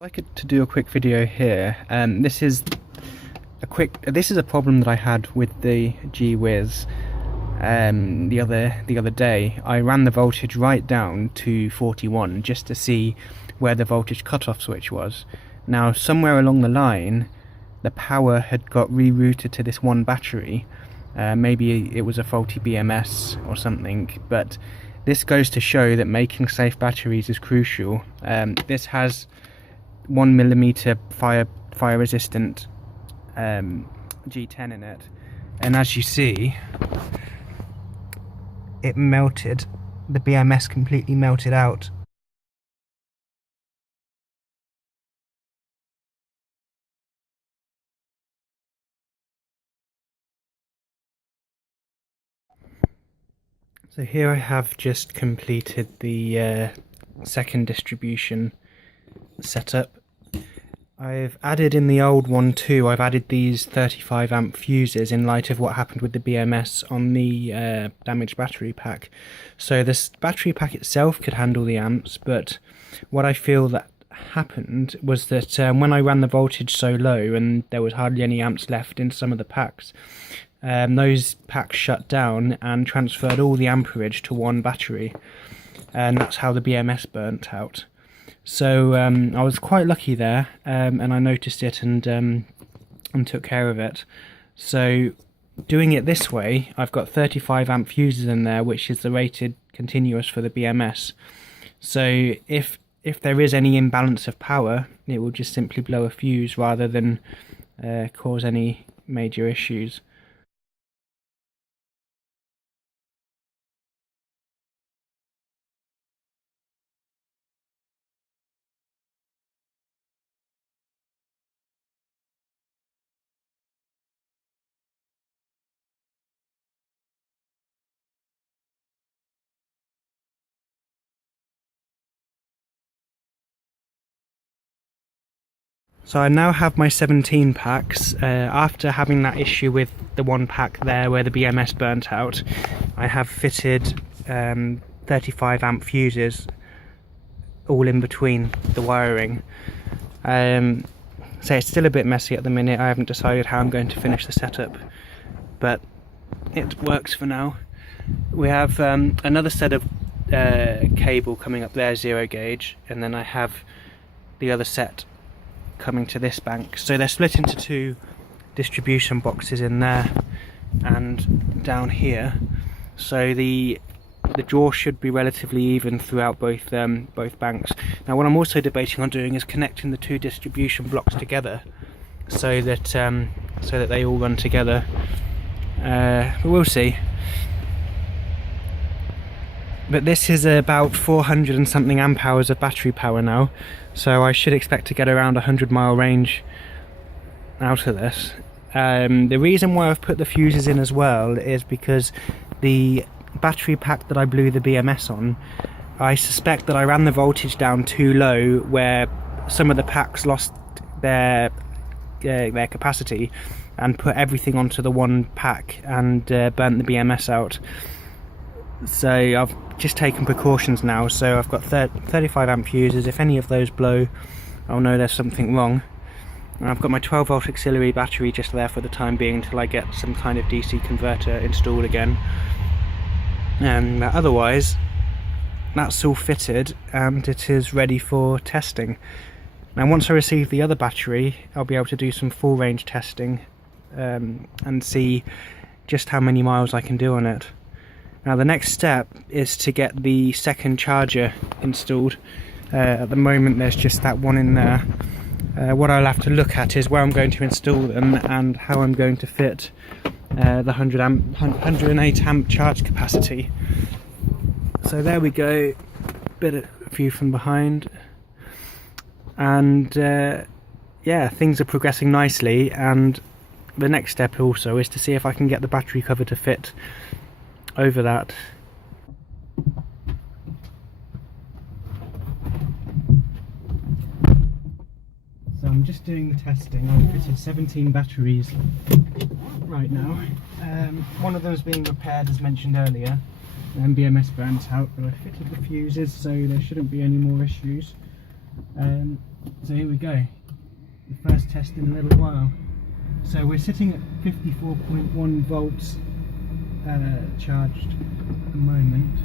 I'd like to do a quick video here. This is a problem that I had with the G-wiz the other day. I ran the voltage right down to 41 just to see where the voltage cutoff switch was. Now, somewhere along the line, the power had got rerouted to this one battery. Maybe it was a faulty BMS or something, but this goes to show that making safe batteries is crucial. This has 1mm fire resistant G10 in it, and as you see, it melted. The BMS completely melted out. So here I have just completed the second distribution setup. I've added in the old one too, I've added these 35 amp fuses in light of what happened with the BMS on the damaged battery pack. So this battery pack itself could handle the amps, but what I feel that happened was that when I ran the voltage so low and there was hardly any amps left in some of the packs, those packs shut down and transferred all the amperage to one battery, and that's how the BMS burnt out. So I was quite lucky there, and I noticed it and took care of it. So doing it this way, I've got 35 amp fuses in there, which is the rated continuous for the BMS. So if there is any imbalance of power, it will just simply blow a fuse rather than cause any major issues. So I now have my 17 packs. After having that issue with the one pack there where the BMS burnt out, I have fitted 35 amp fuses all in between the wiring. So it's still a bit messy at the minute. I haven't decided how I'm going to finish the setup, but it works for now. We have another set of cable coming up there, 0 gauge, and then I have the other set coming to this bank. So they're split into two distribution boxes in there and down here. So the draw should be relatively even throughout both banks. Now what I'm also debating on doing is connecting the two distribution blocks together so that they all run together. But we'll see. But this is about 400 and something amp hours of battery power now, so I should expect to get around 100-mile range out of this. The reason why I've put the fuses in as well is because the battery pack that I blew the BMS on, I suspect that I ran the voltage down too low where some of the packs lost their capacity and put everything onto the one pack and burnt the BMS out. So I've just taken precautions now, so I've got 35 amp fuses. If any of those blow, I'll know there's something wrong. And I've got my 12 volt auxiliary battery just there for the time being until I get some kind of DC converter installed again. And otherwise, that's all fitted and it is ready for testing. Now once I receive the other battery, I'll be able to do some full range testing and see just how many miles I can do on it. Now the next step is to get the second charger installed. At the moment there's just that one in there. What I'll have to look at is where I'm going to install them and how I'm going to fit the 108 amp charge capacity. So there we go, bit of view from behind, and yeah, things are progressing nicely, and the next step also is to see if I can get the battery cover to fit over that. So I'm just doing the testing. I've fitted 17 batteries right now. One of them is being repaired as mentioned earlier, and BMS burnt out, but I fitted the fuses so there shouldn't be any more issues. So here we go, the first test in a little while. So we're sitting at 54.1 volts charged at the moment.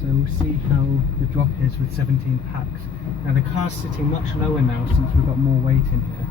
So we'll see how the drop is with 17 packs. Now the car's sitting much lower now since we've got more weight in here.